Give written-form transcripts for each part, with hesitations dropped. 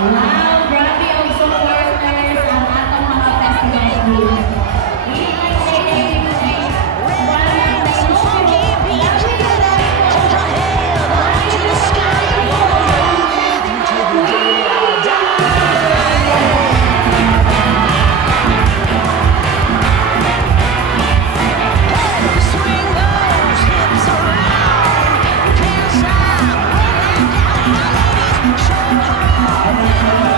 Wow, grabe ang supporters ang atong mga festival group. Show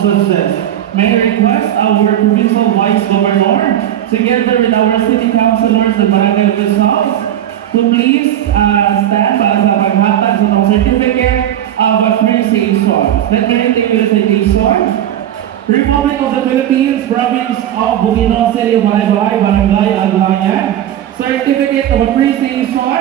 success. May I request our Provincial Vice Governor, together with our City Councilors and Barangay Officials, to please stand para sa paghatag sa itong certificate of appreciation. Let me read the recitation. Republic of the Philippines, Province of Bukidnon, City of Malaybalay, Barangay Aglayan. Certificate of appreciation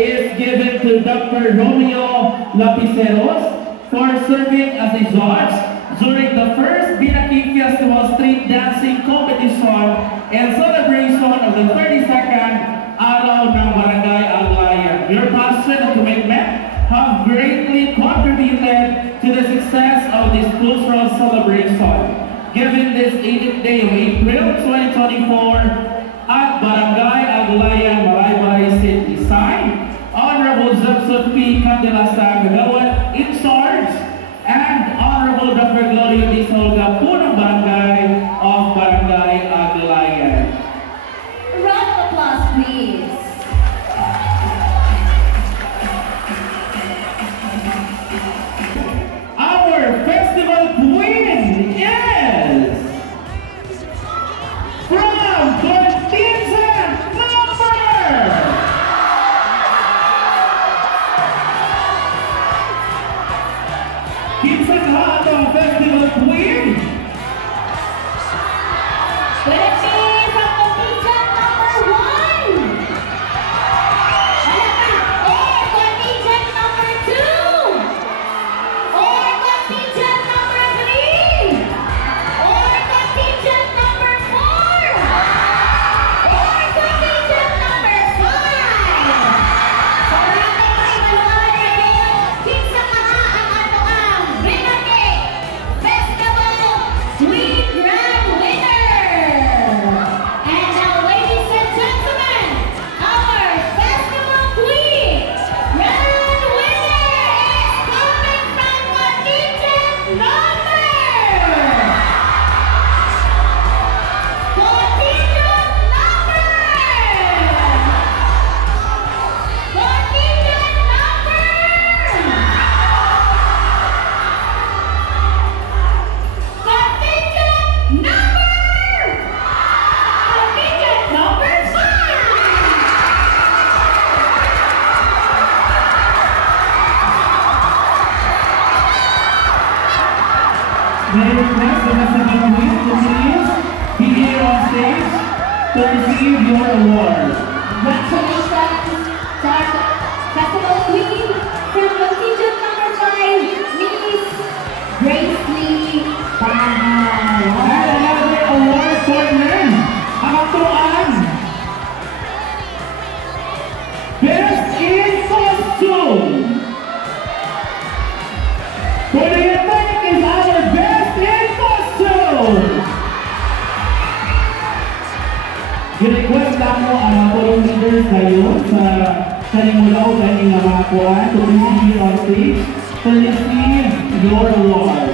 is given to Dr. Romeo Lapiceros for serving as a judge during the first Binaki Festival Street Dancing Competition and celebration of the 32nd Araw ng Barangay Aglayan. Your passion and commitment have greatly contributed to the success of this cultural celebration. Given this 8th day of April 2024 at Barangay Aglayan, Malaybalay City, signed Honorable Jepson P. Candelasa, Kagawad in charge, and Honorable Dr. Gloria D. Solga, Punong Barangay of Barangay Aglayan. Round of applause, please. Our festival queen is from contingent number. Kinsa ka atong festival queen? Let's see from contingent number 1. Or contingent number 2. Or contingent number 3. Or contingent number 4. Or contingent number 5. So ratong may baluan rin, kinsa ka ang ato ang Binaki Festival Sweet Grand Winner. And now, ladies and gentlemen, our festival queen, Grand Winner, is coming from contingent number. Contingent number. Contingent number. Contingent number 5. May I request the festival queen to please be here on stage to receive your award. Congratulations to our festival queen from contingent number 5, Miss Grace Lee Bahay. And another award for men. Ang atuan. Best in Costume. For the event is our Best in Costume. I-request lang mo ang mga forum leaders ngayon sa Kalimulaw kaning mga kuwan to receive on stage to receive your award.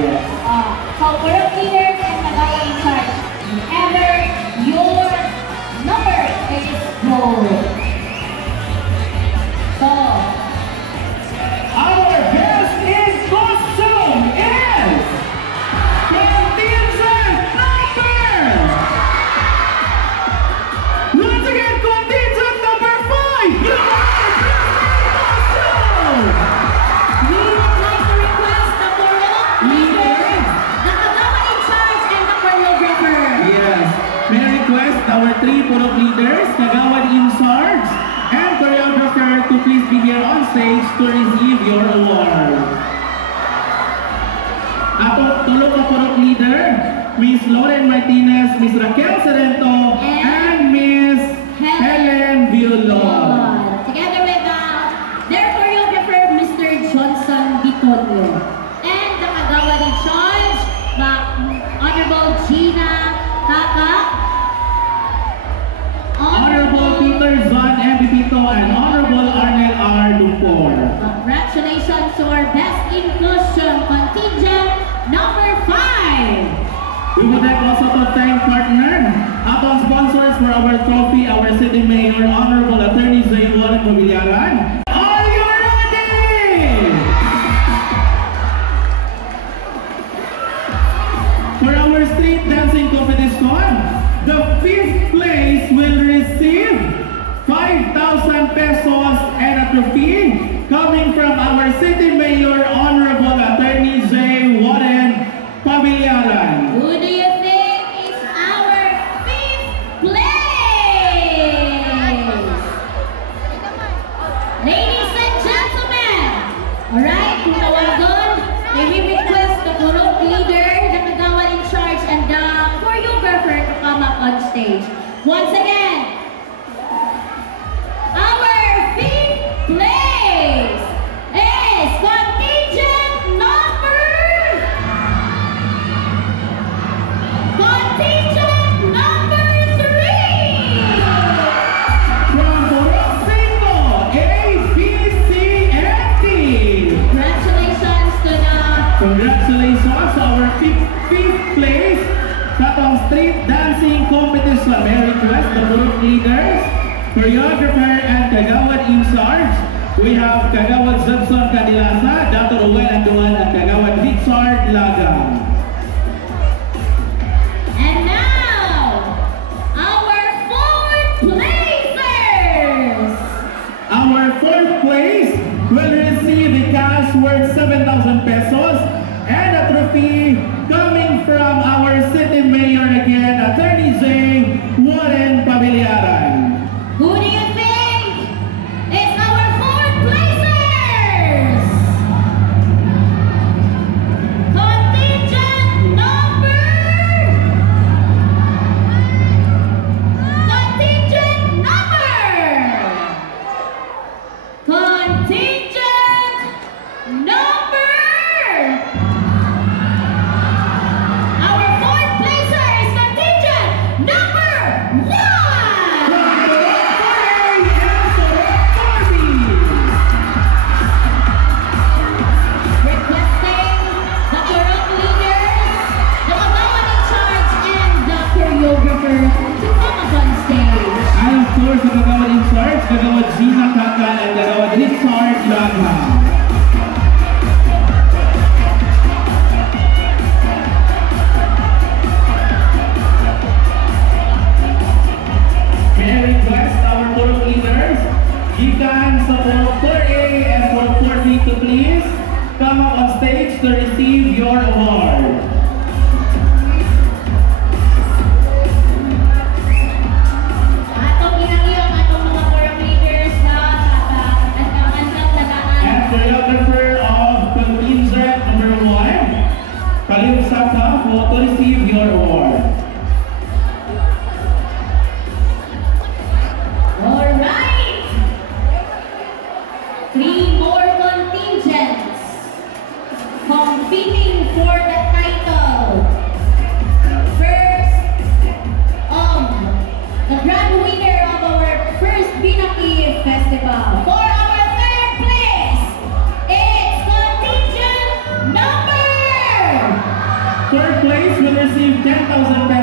Yes. So, forum leaders and Nagawa in charge, whenever your number is gold. So, Our best in costume is contingent number. Once again, contingent number 5. You are the best in costume. we would like to request the forum leaders, the Nagawa in charge, and the choreographer. Yes. May I request our 3 purok leaders, Kagawad in charge, and choreographer to please be here on stage to receive your award. Ato tulong ka purok leader, Miss Lauren Martinez, Miss Raquel Serento, and Miss Helen Violon. Together with their choreographer, Mr. Johnson Bitonio. And the Kagawa in charge, Honorable Gina Kaka. Honorable Peter Zon M. Pipito and Honorable Arnel R. Lumpor. Congratulations to our best in costume contingent number 5. We would like also to thank partner, atong sponsors for our trophy, our City Mayor, Honorable Attorney Zay Warren Mobiliaran. Are you ready? City Mayor, Honorable Attorney J. Warren Pabillaran. Who do you think is our fifth place? Ladies and gentlemen, alright, kung tawagon, may we request the group leader, the kagawad in charge, and the choreographer to come up on stage. Once again, our fifth place is contingent number 3. From Borosino, ABCNT. Congratulations to Congratulations to our fifth place sa atong street dancing competition. May I request the group leaders, choreographer, and kagawad in charge. We have Kagawad Zubson Cadilasa, Dr. Ruel Anduan, at Kagawad Richard Lagang. And now, our fourth placers. Our fourth place will receive a cash worth 7,000 pesos and a trophy coming from our city mayor again, Attorney J. Warren Pabillaran. Who do you think is our fourth placers? Contingent number. Contingent number. Contingent number. Our fourth placer is contingent number 1. Requesting the corrupt leaders, the kagawad in charge, and the choreographer to come up on stage. And of course, the Kagawad in charge, Kagawad Gina Kaka, and Kagawad Richard Lagang. May I request our group leaders, Gigan sa Polo 4A and Polo 4B to please come up on stage to receive your award. Atong ginagiyong atong mga corrupt leaders na handang tagaan. And choreographer of contingent number 1, Khalil Saka, to receive your award. Alright! 3 more contingents competing for the title. First, the grand winner of our first Binaki Festival. For our third place, it's contingent number. Third place will receive 10,000 pesos.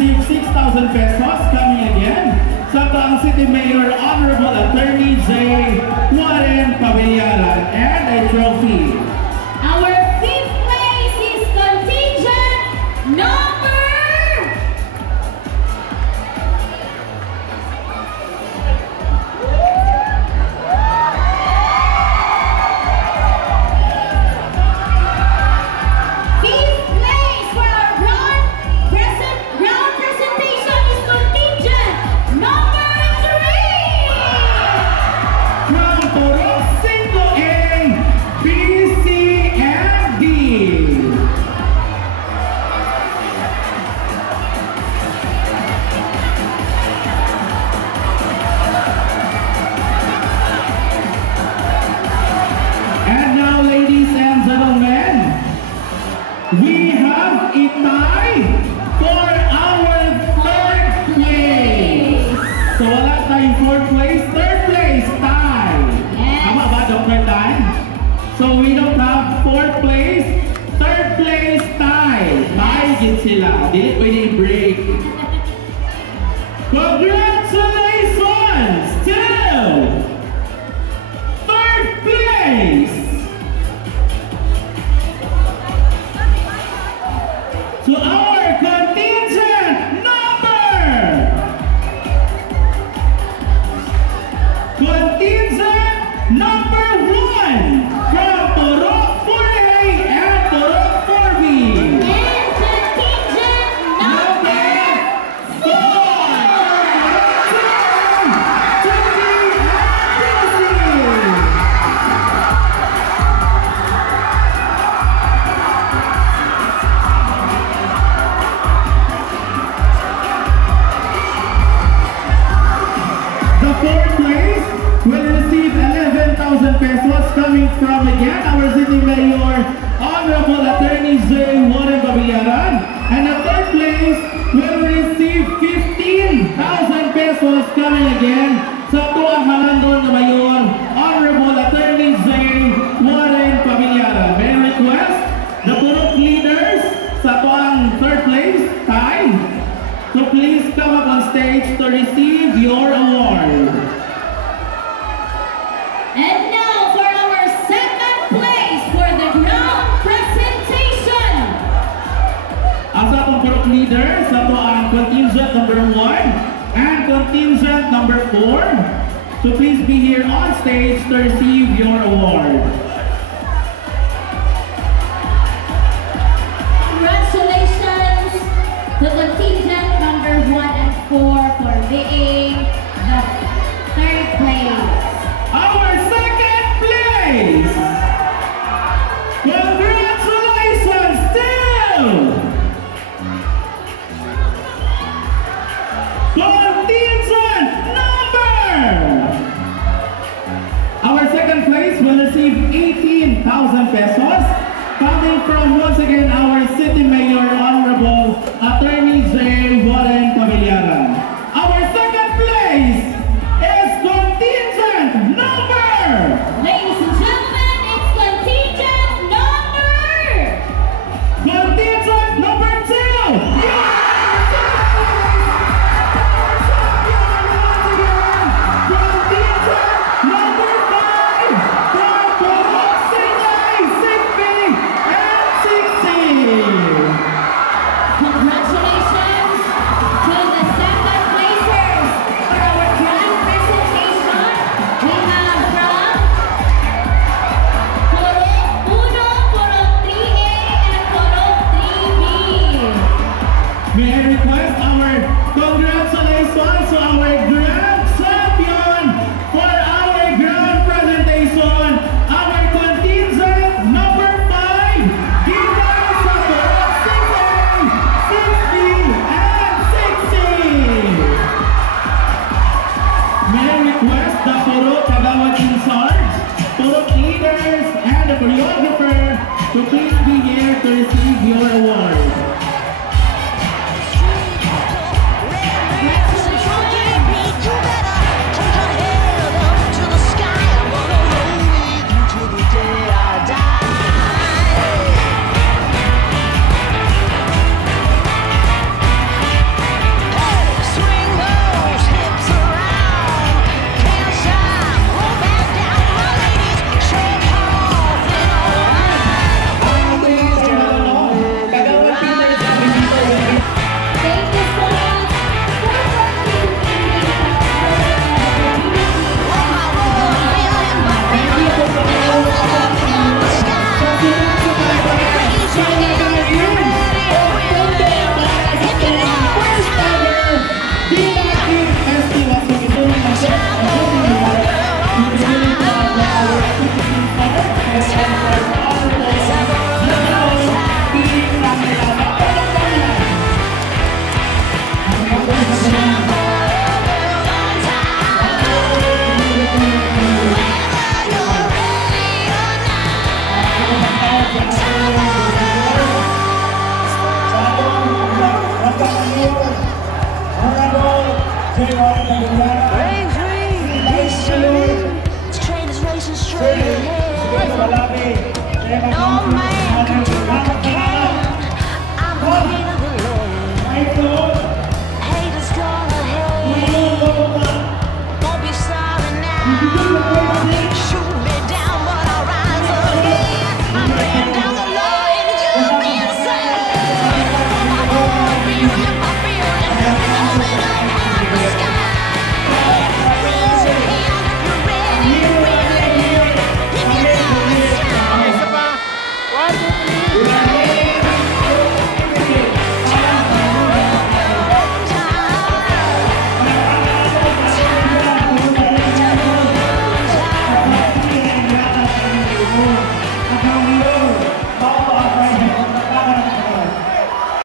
receive 6,000 pesos coming again sa Taang City Mayor Honorable Attorney J. Warren Pavillaran and a trophy. Our fifth place is contingent number... Fifth place for our ground presentation is contingent number 3. From Purok 5A, BC and D. And now, ladies and gentlemen, we have a tie for our third place. So wala tayong fourth place, third place, tie. Yes. Tama ba, Dr. Tan? So we don't have fourth place, third place, tie. Tie din sila. Dili pwede i-break. Congratulations to third place. To our contingent number. Contingent number 1 from Purok 4A and Purok 4B. And contingent number 4. The fourth place will receive 11,000 pesos coming from again our City Mayor Honorable Attorney J. Warren Pavillaran. And the third place will receive 15,000 pesos coming again sa tuang halandon na Mayor Honorable Attorney J. Warren Pavillaran. May I request the Purok leaders sa tuang third place, tie, so please come up on stage to receive your award. And now for our second place for the ground presentation. Asa atong Purok leader sa tuang contingent number 1 and contingent number 4. So please be here on stage to receive your award. Congratulations to contingent number 1 and 4 for being the third place. Our second place! Congratulations to contingent number! Our second place will receive 18,000 pesos coming from once again our City Mayor Honorable Attorney J. Warren Pavillaran. Our second place is contingent number! Ladies and gentlemen, it's contingent number... Contingent number 2! Contingent number 5 from Purok 6A, 6B, and 6C. Congratulations to the second placers for our grand presentation. We have from Purok 1, Purok 3A, and Purok 3B. May I request our congratulations to our grand champion for our grand presentation, our contingent number 5, given sa Purok 6A, 6B, and 6C. May I request the Purok Kagawad in charge, Purok leaders, and the choreographer to please be here to receive your award. Right, so